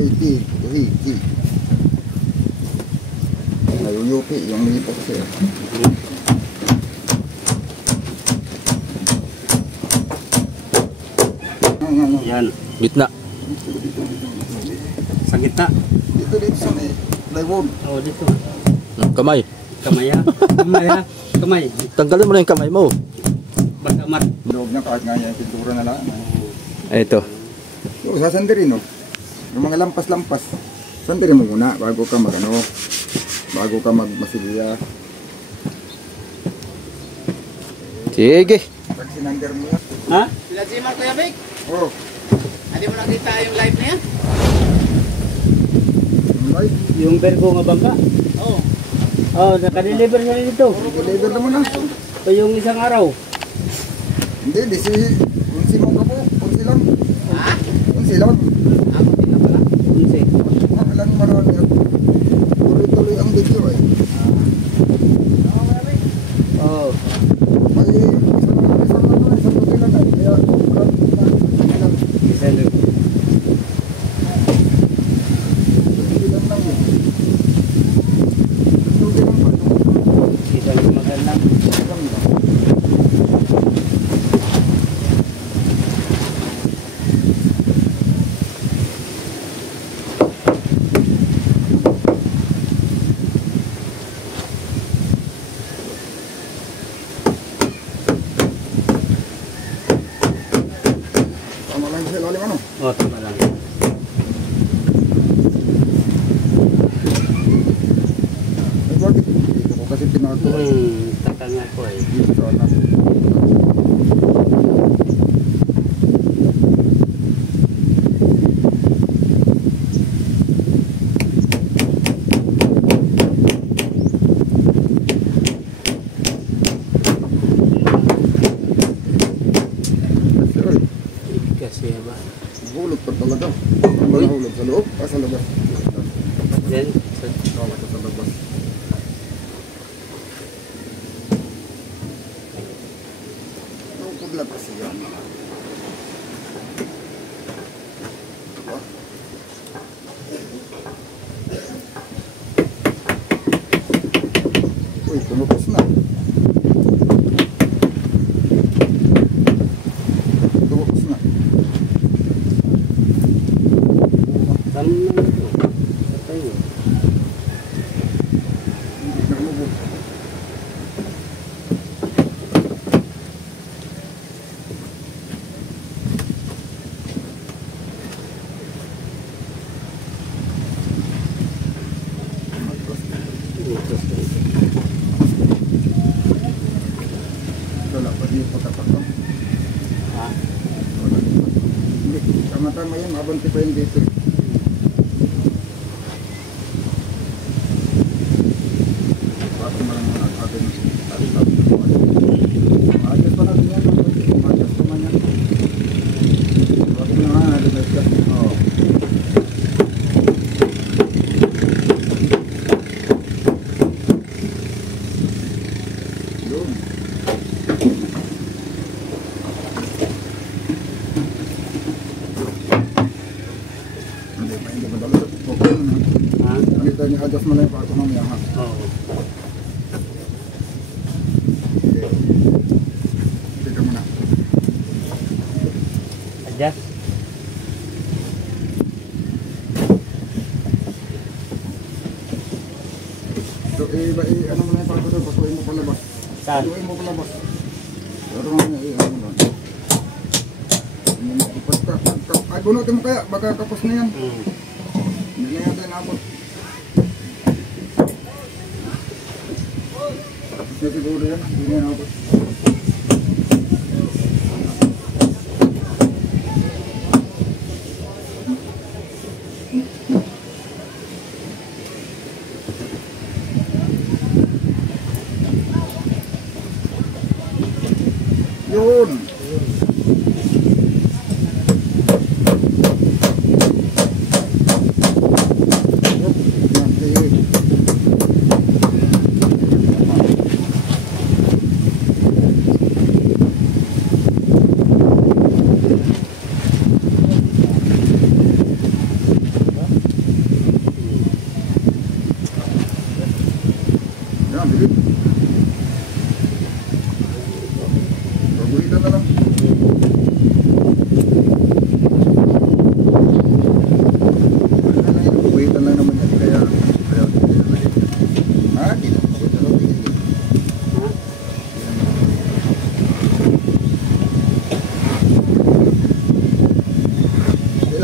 Tuhiki. Nayuyupi yung lipo kasi. Yan. Gitna. Sa gitna. Dito sa may plywood. Oh, dito. Kamay. Kamay ha. Kamay ha. Kamay. Tanggalin mo na yung kamay mo. Bagamat. Loob niya kahit nga yung pintura na lang. Ito. So, sasandirin, no? Yung mga lampas-lampas. Sandirin mo muna bago ka bago ka magmasilya. Sige. Pag sinander mo yan. Ha? Sila Jimar Kuya Vic, Oh, hindi mo nakita yung live na yan? right. Yung Virgo nga bangka. Oo. Oh, naka-deliver siya dito. Deliver naman na. So yung isang araw. Hindi, unsi mo ka po. Unsi lang. Ha? Unsi lang. Ako din na pala. 11. Lang marami ako. Tuloy-tuloy ang video eh. Oh. May isang tuloy lang eh. Kaya, Isa lang. ilan lang yun. Tuloy lang ba? Isa lang maganda. Ilan lang. Tama lang sa ilalim ano? Oh, tama lang. Eh, bakit? Dito ko kasi pinato eh. Taka nga ko eh. Dito sa anak. Kasi ba? Hulog pa talaga. Ang nahulog sa loob, sa labas. Then, Kala ko sa labas. Lukod lang kasi yan. Uy, kumupos na. Kumupos na. tama na ito. Patay mo. Hindi na kumupos. Wala pa dito pagkapakam. Ha? Hindi, tama-tama yan, mabanti pa yun dito. Bakit mo lang atin maayos pa natin yan, maayos pa man yan. Bakit mo lang natin natin. Oo. Yun. Hindi madalo. Okay na. Ha? Nakita niya, adjust mo lang yung pato mamaya ha. Oo. Tika mo na. Adjust. So, ano mo na yung pato doon, pasuin mo palabas. Saan? Pasuin mo palabas. Pero ano mo doon. Ay, bunutin mo kaya, baka kapos na yan. Hindi na natin abot. Tapos na siguro yan, hindi na abot. Yun!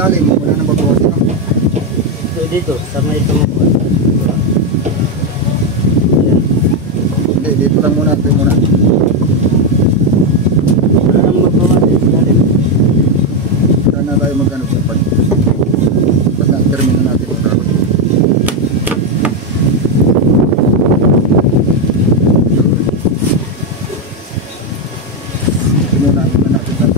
ilalim, wala nang babawasin. No? Dito, sa may tumukuan. Hindi, dito lang muna, ito muna. Wala nang magbawasin. Saan na tayo mag-ano sa pag na-termino natin ang rabot. Ito na natin tatapos.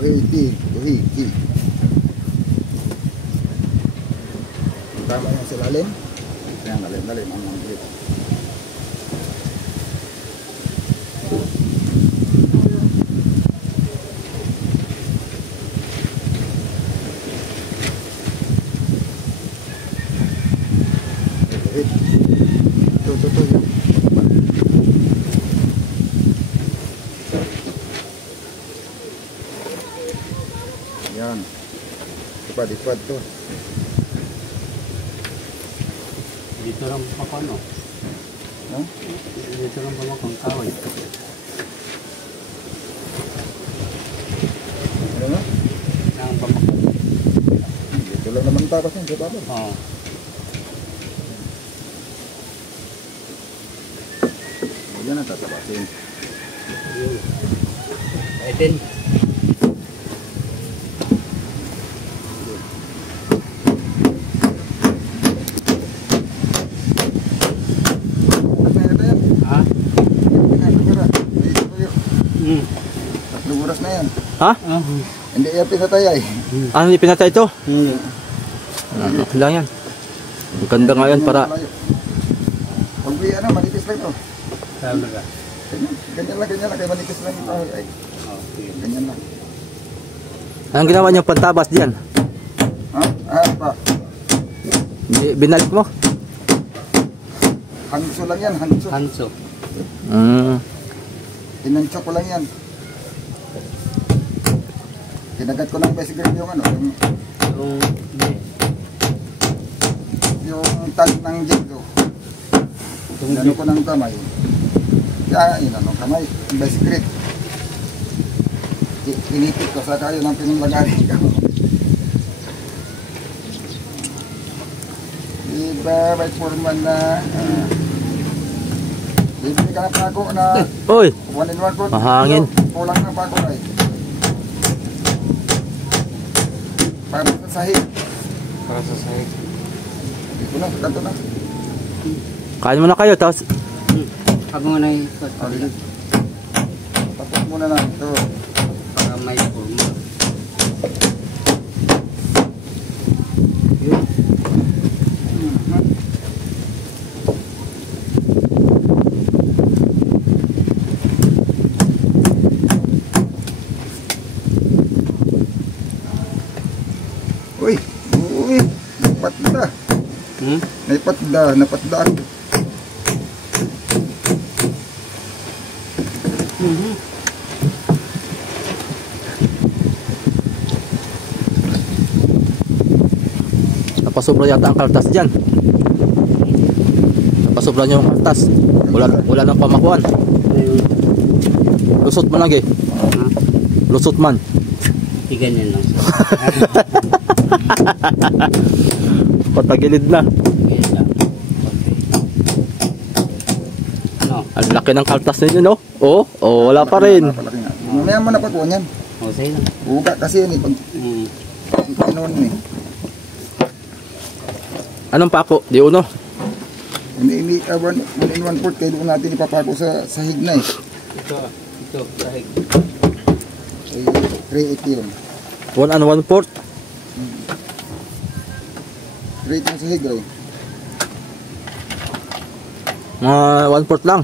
Tuhiti. Tama yan sa lalim. Yan, lalim ang mga Ito yan. Yan. Ipad to. Dito lang pa ko ano. No? Dito lang pa kung kahoy. Ano na? Nang pamakot. Dito lang naman tapas yan. Dito tapas. Oo. Yan ang tatapasin. Kaitin. Ha? Tatlong oras na yan. Ha? Hindi yan pinatayay. Ano hindi pinatay ito? Hindi. Ano lang yan. Ang ganda nga yan para... Pag ano, manipis lang ito. Tama ka. Ganyan lang. Kaya manipis lang ito. Ay, Okay. ganyan lang. Anong ginawa niyong pantabas diyan? Ha? Pa. Binalik mo? Hanso lang yan, hanso. Hanso. Tinansyo ko lang yan. Kinagat ko ng basigram yung ano, yung tag ng jig ko. Ano ko ng kamay. Kaya yun ano, kamay, basigrip. Inipit ko sa kayo ng pinulagari ka. Diba, may foreman na bibili ka ng pako na Uy! 1-in-1 po. Mahangin. Kulang ng pako ay. Para sa sahig. Para sa sahig. Ito na, kanto na. Kain mo na kayo, tapos... Ako nga na Tapos muna na ito. para may forma. Yun. Uy, napatda. Napatda ako. Napasobra yata ang kaltas dyan. Napasobra niyo ang kaltas. Wala nang pamakuan. Lusot man lagi. Lusot man. Ganyan lang. Patagilid na. Ganyan lang. Okay. Ano? Ang laki ng kaltas ninyo, no? Oo, wala pa rin. Mamaya mo na pagkuhan yan. O, sa'yo lang. Uga kasi yan eh. Pag pinuon eh. Anong pako? Di uno. Hindi 1-in-1 port. Kaya doon natin ipapako sa sahig na eh. Ito, sahig. Ay, 380 yun. 1 and 1/4. 380 yung sahig ay. Mga 1/4 lang.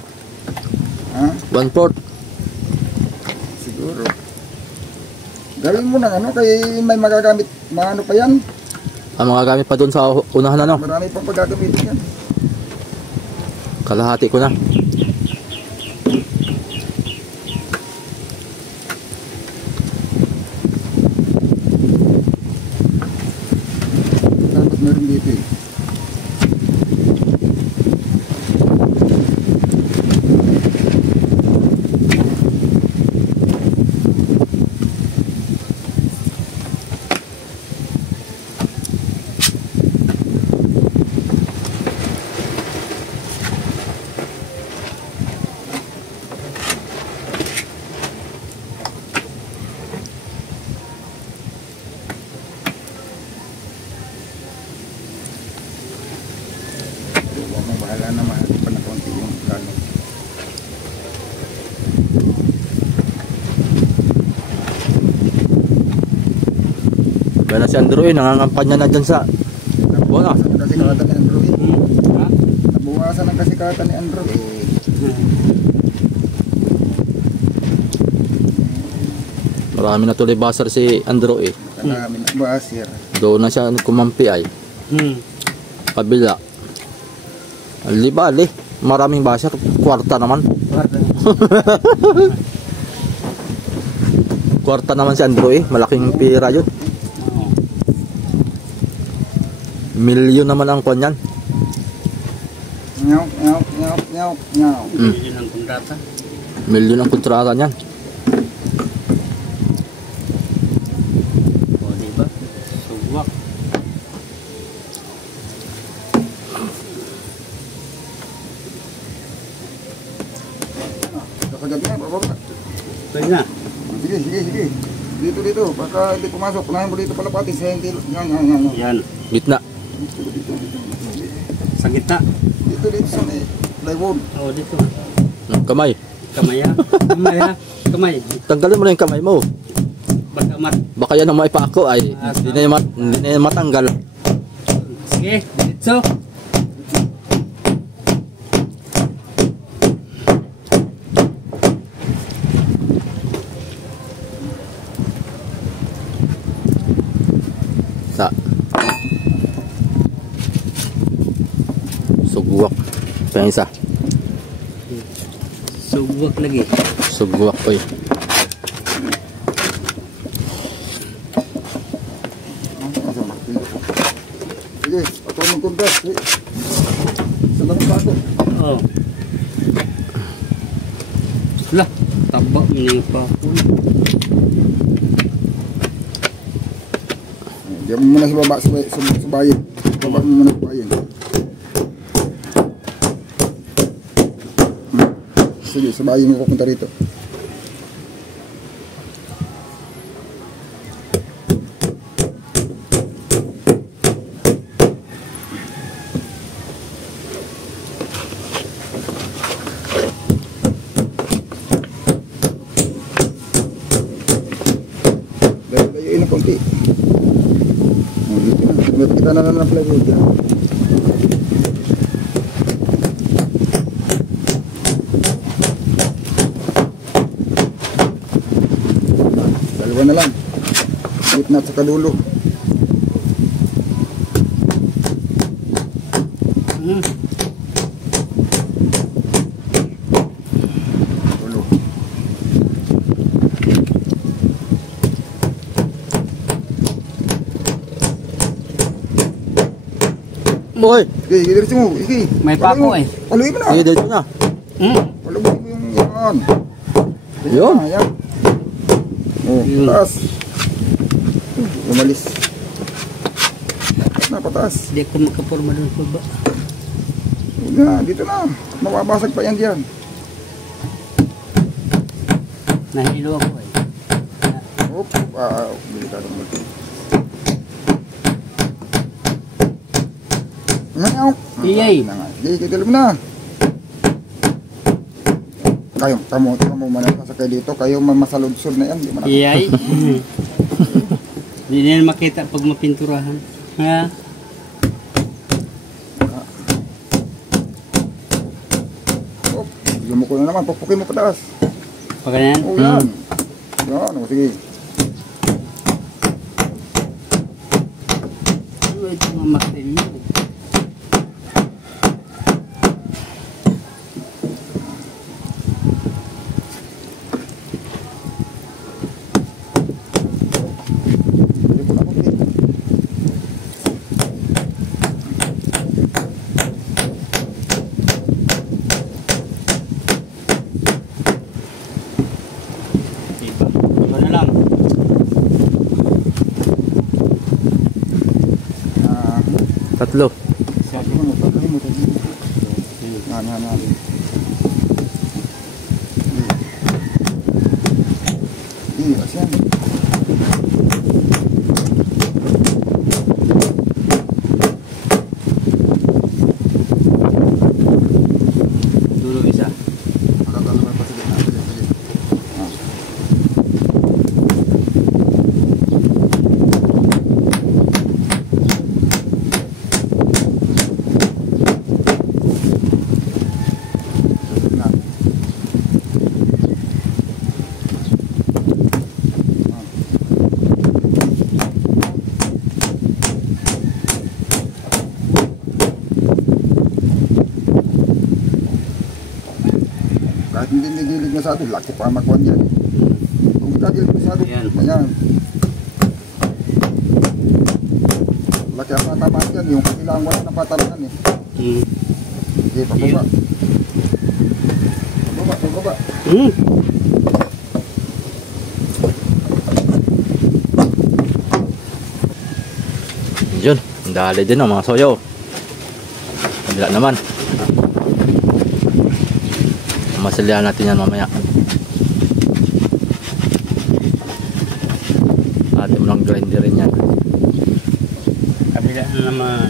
Ha? 1/4. Siguro. Gawin mo na ano, kaya may magagamit, mga ano pa yan. Ang mga gamit pa doon sa unahan ano. Marami pang paggagamitin yan. Kalahati ko na. Dapat meron dito eh. Huwag mong bahala naman. Pa na konti yung plano. Kaya na si Andrew nangangampanya na dyan sa wala. Nabuwasan ang kasikatan ni Andrew eh. Ha? Nabuwasan ang kasikatan ni Andrew eh. Marami na tuloy basar si Andrew eh. Marami na basir. Doon na siya kumampi ay. Kabila. Bali, maraming basar. Kwarta naman. Kwarta naman si Andrew eh. Malaking pira yun. Milyon naman ang kwan yan. Nyaw, nyaw, nyaw, nyaw, nyaw. Yun ang kontrata. Milyon ang kontrata niyan. O, diba? Subwak. Kakagabi na, bababa. Pwede na. Sige, sige, sige. Dito, dito. Baka hindi pumasok. Punahin mo dito pala pati. Yan, yan, yan, yan. Yan. Gitna. Dito, dito, dito. Sa gitna. Dito, dito sa may plywood. O, dito. Kamay. Kamay ha. Kamay ha. Kamay. Tanggalin mo na yung kamay mo. Baka mat. Baka yan ang maipako ay hindi na yan matanggal. Sige. Dito. Sa sugwak. Ito yung isa. Subwak lagi. Sugwak oy. Sige, ako mong kundas. Sa lang pako. Oo. Lah. Tabak mo na yung pako. Diyan mo muna sa baba sa bayan. Baba mo muna sa bayan. Sige, sa bayan mo pupunta rito. Dayuin na konti. Kita na ng plywood yan. Dalawa na lang. Gitna at sa kadulo. Dulo. Boy, Sige, diretso mo. Sige. May pako eh. Paluin mo na. sige dito na. Paluin mo yung yan. Yun. Yan. Oh, pataas. Umalis. Na, pataas. Hindi ako makaporma doon sa baba. Huwag na, dito na. Mababasag pa yan diyan. Nahilo ako eh. Oop, delikado naman. Ngayon. Iyay. Sige, kitilim na. Kayo, kamo man sasakay dito. Kayo masaludsod na yan. Di mo na. Iyay. Hindi na yan makita pag mapinturahan. Ha? Oop, bigyan mo ko na naman. Pupukin mo pataas. Pag ganyan? Oo, yan. Yan, sige. ba ito mga martilyo? Bili ko na konti. Diba? Ito na lang. Ah, Tatlo. sabi mo, pagkain mo, tayo. Yan. Asan? Dulo isa. Magkakalo mo pa sa gitna. Bili. Ah. Sa gitna. Kahit hindi nagilid na sa atin, laki pa ang magkuhan dyan. Kung magkagilid na sa atin, Ayan. ayan. Laki ang matamaan dyan, yung kailangan wala ng patalangan eh. Sige, pababa. Pababa. Yun. Ang dali din ang mga soyo. Kabila naman. Masalihan natin yan mamaya. Atin mo lang grinder rin yan. Kabila na naman.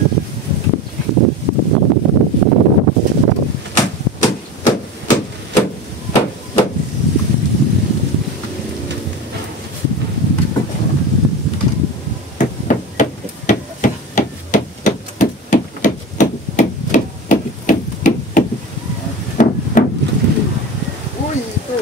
Uy, ito.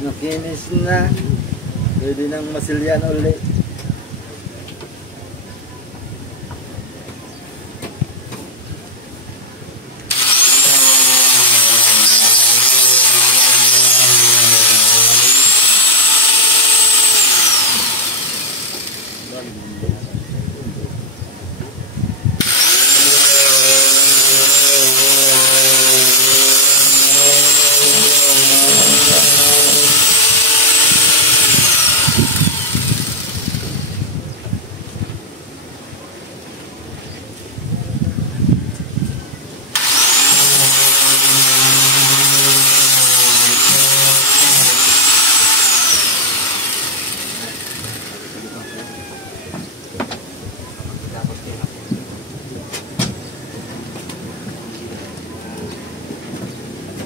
Nakinis na. Pwede nang masilyan ulit.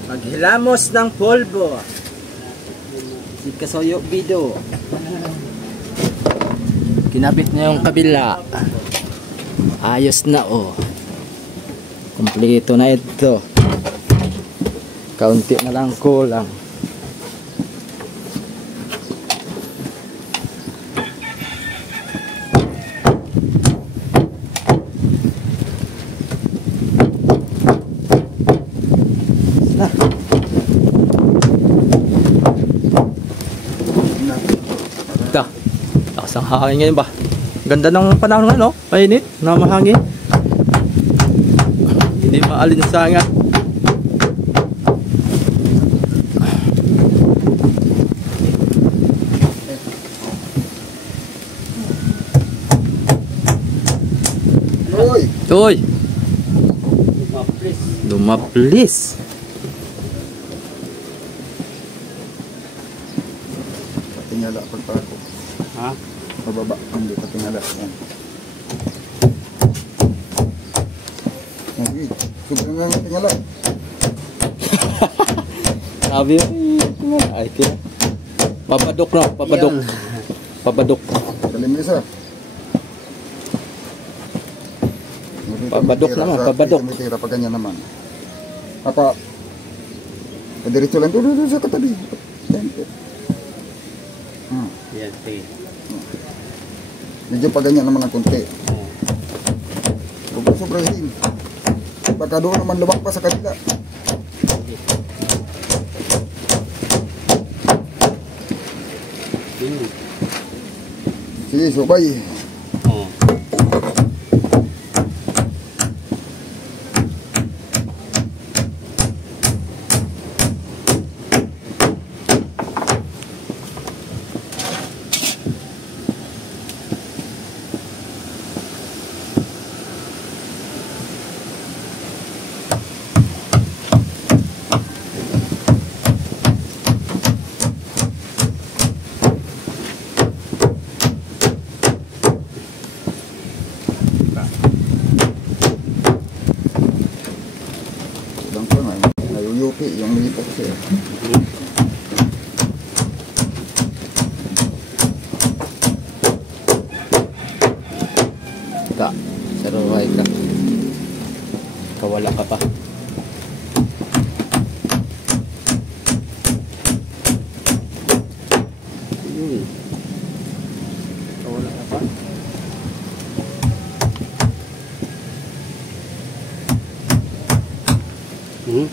Maghilamos ng polvo. Si Kasoyo Bido. Kinabit niya yung kabila. Ayos na oh. Kompleto na ito. Kaunti na lang kulang. Ito. Lakas ang hangin ngayon ba? Ganda ng panahon nga no? Mainit na mahangin. Hindi maalinsangan. Uy! Uy! Dumaplis. Patingala pagpako. Ha? Pababa. Hindi patingala. Yan. Uy! Sobrang nga patingala. Sabi yun. Ay, kaya. Papadok na. Papadok. Papadok. Galing mo isa. Pabadok naman, pabadok. Tumitira pa ganyan naman. Apa? Diretso lang doon sa katabi. Yan po. Yan, sige. Medyo pa ganyan naman ng konti. Oo. Huwag mo sobrahin. Baka doon naman lubak pa sa kanila. Yun. Sige, subay. Oo. Ibang ko nga, nayuyuki yung nilipok siya. Ka, saruhay ka. Kawala ka pa. Yun. Wala ka pa. Hmm.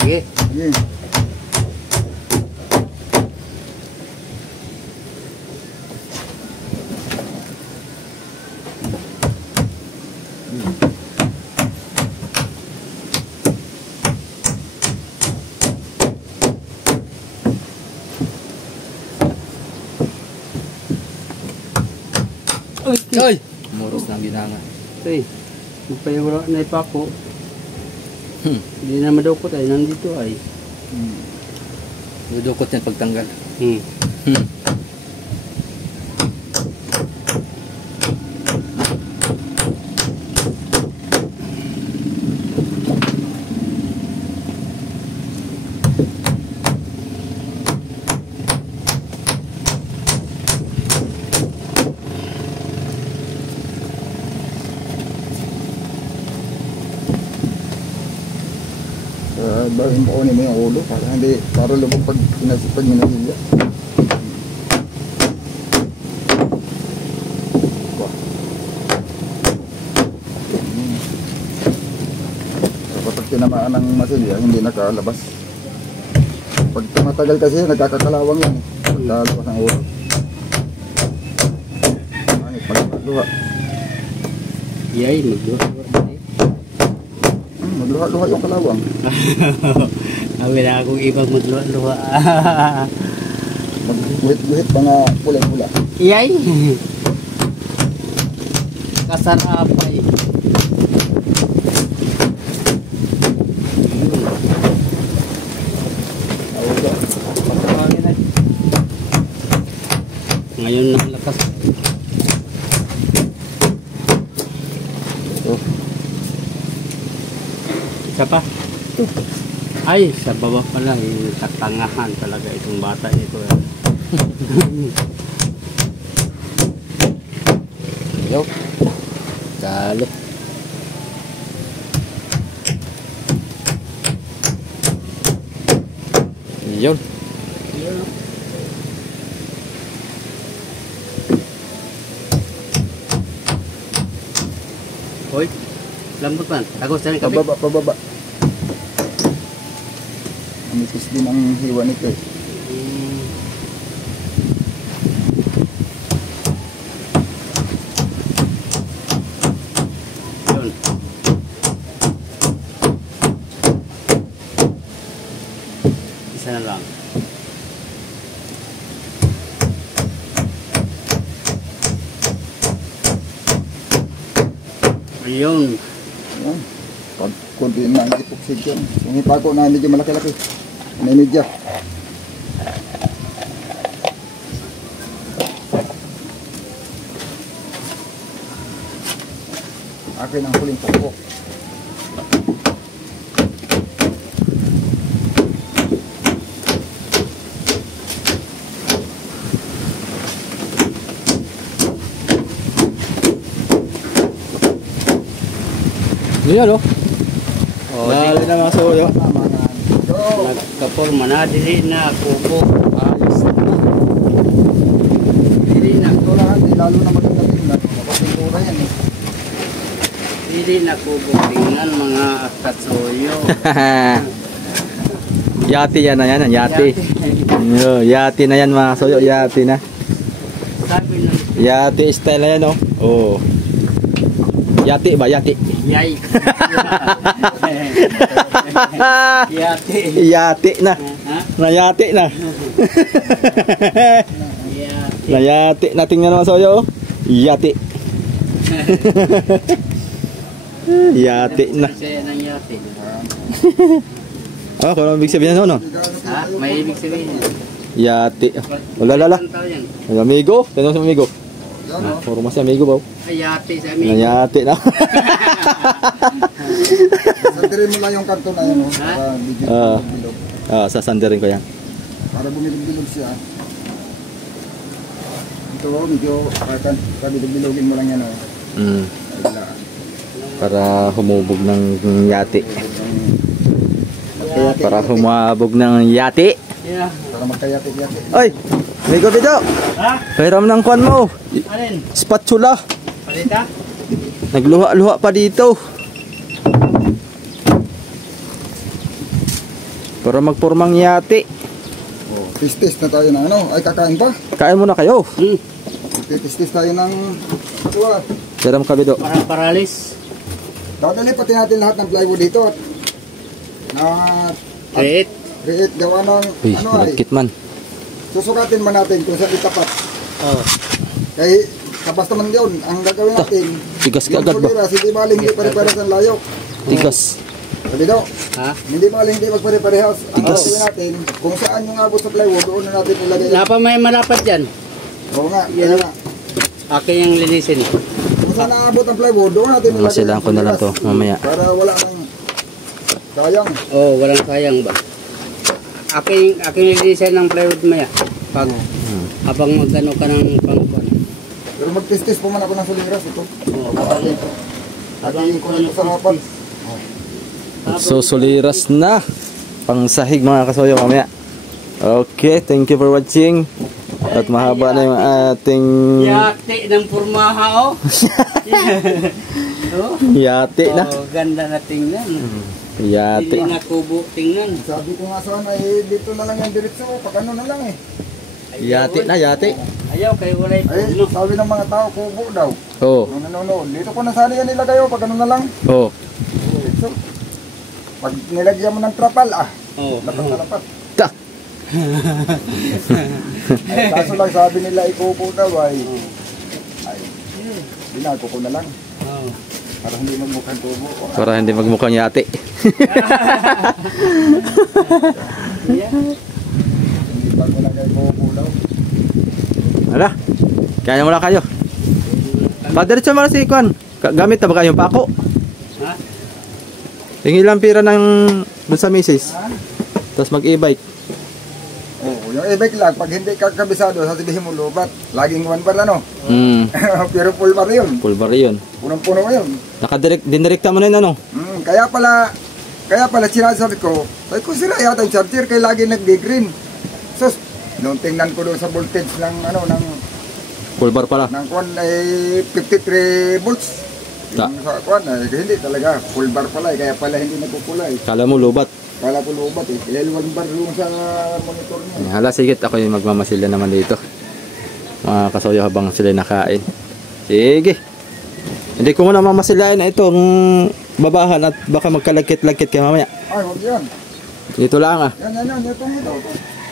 Sige. Sige. Ay! Muros na ang ginanga. Ay, magpayawala na ipako. Hmm. Hindi na madukot ay nandito ay. Dudukot yan pagtanggal. Hmm. Bagay mo kunin mo yung ulo para lubog pag minahilya. Kapag tinamaan ng masilya, hindi nakalabas. Pag tumatagal kasi, nagkakakalawang yan. Pagkalabas ng ulo. Ay, pagluha. Yay, magluha. Magluha-luha yung kalawang. Sabi na akong ibang magluha-luha. Magguhit-guhit pa nga pula-pula. Yay! Kasarapay. Ngayon lang lakas. Isa pa? Ay, sa baba pala. Tatangahan talaga itong bata ito. Yo. Kalo. Yun. Hoy, lambot man. Tagos na rin kape. Pababa. Amikis din ang hiwa nito eh. Yun. Isa na lang. Ayun. Yan. Pag kunti na ang ipoksig yan. Yung ipako na medyo malaki-laki. May media. Akin ang huling pokpok. Yan, oh. O, Dali na mga soyo. nagkaporma na, dili na, kubo. Ayos. Dili na, Ito lahat, lalo na maganda tingnan. Mapapintura yan eh. dili na kubo. Tingnan mga katsoyo. Yati yan na yan. Yati. Yo, yati na yan mga soyo. Yati na. Sabi ng Yati style na yan oh. Oh. Yati ba? Yati. yay. Yate. Yati na. Ha? Nayati na. Yate. Nayati na. Tingnan mga soyo. Yati. Yati na. Kasi ng yate. Oh, kung ano ibig sabihin no? Ha? May ibig sabihin. Yati. Wala lala. Ang tao yan. Amigo. Tanong sa amigo. Yan o. Puro mas amigo ba? Ay, yate sa amin. Nayati na. Sandirin mo lang yung kanto na yan o. Para bigyan Ah. ng bilog. Sasandarin ko yan. Para bumilog-bilog siya. Ito o, medyo kabilog-bilogin mo lang yan o. Mm. Biglaan. Para humubog ng yati. Magkayati. Para humabog ng yati. Yeah. Para magkayati-yati. Oy! Amigo Bido! Ha? Pairam ng kwan mo. Alin? Spatula. Palita? Nagluha-luha pa dito. Para magpormang yati. Oh, tis-tis na tayo ng ano. Ay, kakain pa. Kain muna kayo. Tis-tis tayo ng kuha. Pairam ka Bido. Para paralis. Dadali pati natin lahat ng plywood dito. Na Create. create gawa ng Uy, ano ay. malagkit man. Susukatin man natin kung saan itapat. Oh. Kaya kabasta man yun, ang gagawin natin. Tigas ka yung agad ba? suliras, hindi maling hindi pare-parehas ang layok. Tigas. Sabi daw, Ha? hindi maling hindi magpare-parehas. Ang Tigas. gagawin natin, kung saan yung abot sa plywood, doon na natin ilagay. Napa may malapat dyan. Oo nga, kaya nga. Akin yung linisin. Kung saan naabot ang plywood, doon natin ilagay. Masilaan ko na lang to, mamaya. Para wala nang sayang. Oh, walang sayang ba? Akin yung linisin ng plywood maya. Pag habang magano ka ng pangkuan. Pero mag-test-test po man ako ng suliras ito. Oh, Pagkakalin ko. Hatiin ko na ito sa harapan. So, suliras na. Pangsahig mga kasoyo mamaya. Okay, thank you for watching. At mahaba na yung ating Yate ng purmaha oh. Oh. yati na. Oh, ganda na tingnan. Yati. Hindi na kubo tingnan. Sabi ko nga sana, eh, dito na lang yung diretso. Pag ano na lang eh. Yati na, yati. Ayaw kayo wala Ay, puno. sabi ng mga tao, kubo daw. Oh, Nung nanonood, dito ko na sana yan nilagay pag ano na lang. oh. So, pag nilagyan mo ng trapal, Oh. lapat na lapat. Ta. Ay, kaso lang sabi nila, ikubo daw ay, binago ko na lang. Oh. Para hindi magmukhang kubo. Para hindi magmukhang yati. Yeah. Hindi pa ko lagay kubo daw. Hala. Kaya muna kayo. Padiretso mo si Kwan. Gamit na ba kayong pako? Ha? Yung ilang pira ng dun sa misis. Tapos mag-e-bike. Oo, yung e-bike lang, pag hindi ka kabisado, sasabihin mo lubat. Laging 1 bar ano. Pero full bar yun. Full bar yun. Punong-puno yun. Dinirekta mo na yun ano? Kaya pala sinasabi ko, sira yata yung charger kaya lagi nag-green. So, nung tingnan ko doon sa voltage ng Full bar pala. ng kwan ay 53 volts. Yung sa kwan ay hindi talaga full bar pala kaya pala hindi nagkukulay. Kala mo lubat. Kala ko lubat eh. Kaya 1 bar yung sa monitor niya. Hala, sige. Ako yung magmamasilya naman dito. Mga kasoyo habang sila nakain. Sige. Hindi ko muna mamasilyain na itong babahan at baka magkalagkit-lagkit kayo mamaya. Ay, huwag yan. Dito lang ah. Yan. Ito.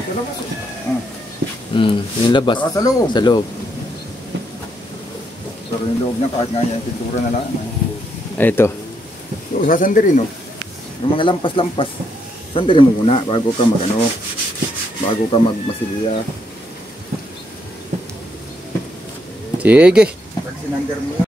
Sa labas. Yung labas. Saka sa loob. Sa loob. Pero yung loob niya kahit nga yan, pintura na lang. Ito. So, sasandirin no. Yung mga lampas-lampas. Sandirin mo muna bago ka bago ka magmasilya. Sige. Pag sinandir mo yan.